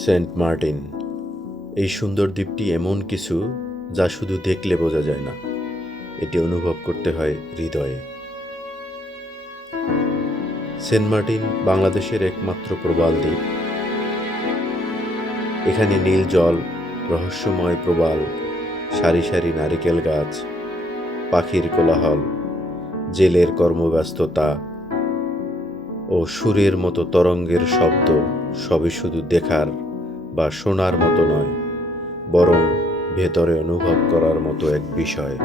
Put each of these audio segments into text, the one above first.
Saint Martin. এই সুন্দর দ্বীপটি এমন কিছু যা শুধু দেখলে বোঝা যায় না, এটি অনুভব করতে হয় হৃদয়ে। সেন্ট মার্টিন বাংলাদেশের একমাত্র প্রবাল দ্বীপ। এখানে নীল জল, রহস্যময় প্রবাল, সারি সারি নারিকেল গাছ, পাখির কোলাহল, জেলের কর্মব্যস্ততা ও সুরের মতো তরঙ্গের শব্দ সবই শুধু দেখার বা শোনার মতো নয়, বরং ভেতরে অনুভব করার মতো এক বিষয়।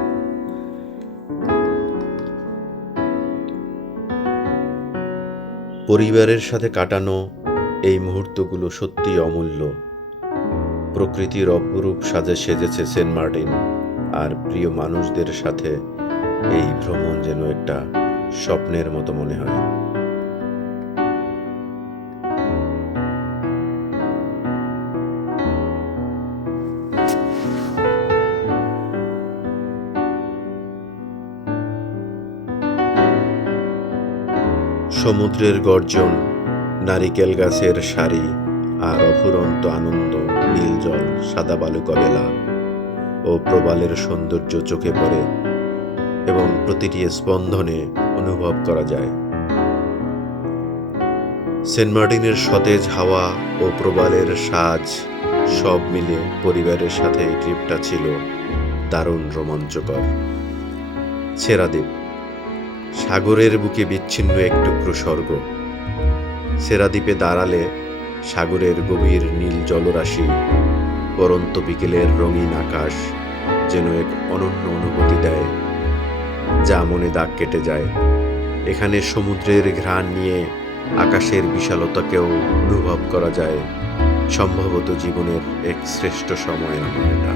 পরিবারের সাথে কাটানো এই মুহূর্তগুলো সত্যি অমূল্য। প্রকৃতির অপরূপ সাজে সেজেছে সেন্ট মার্টিন, আর প্রিয় মানুষদের সাথে এই ভ্রমণ যেন একটা স্বপ্নের মতো মনে হয়। সমুদ্রের গর্জন, নারিকেল গাছের সারি, আর অফুরন্ত আনন্দ, নীল জল, সাদা বালুকা বেলা ও প্রবালের সৌন্দর্য চোখে পড়ে এবং প্রতিটি স্পন্দনে অনুভব করা যায়। সেন্ট মার্টিনের সতেজ হাওয়া ও প্রবালের সাজ সব মিলে পরিবারের সাথে এই ট্রিপটা ছিল দারুণ রোমাঞ্চকর। ছেড়া দ্বীপ, সাগরের বুকে বিচ্ছিন্ন এক টুকরো স্বর্গ। সেরা দ্বীপে দাঁড়ালে সাগরের গভীর নীল জলরাশি, পরন্ত বিকেলের রঙিন আকাশ যেন এক অনন্য অনুভূতি দেয়, যা মনে দাগ কেটে যায়। এখানে সমুদ্রের ঘ্রাণ নিয়ে আকাশের বিশালতাকেও অনুভব করা যায়। সম্ভবত জীবনের এক শ্রেষ্ঠ সময় আমার এটা।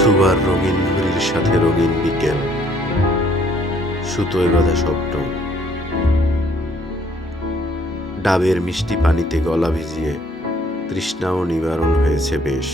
সুবার রঙিন ঘুড়ির সাথে রঙিন বিকেল, সুতোয় বাঁধা স্বপ্ন, ডাবের মিষ্টি পানিতে গলা ভিজিয়ে তৃষ্ণাও নিবারণ হয়েছে বেশ।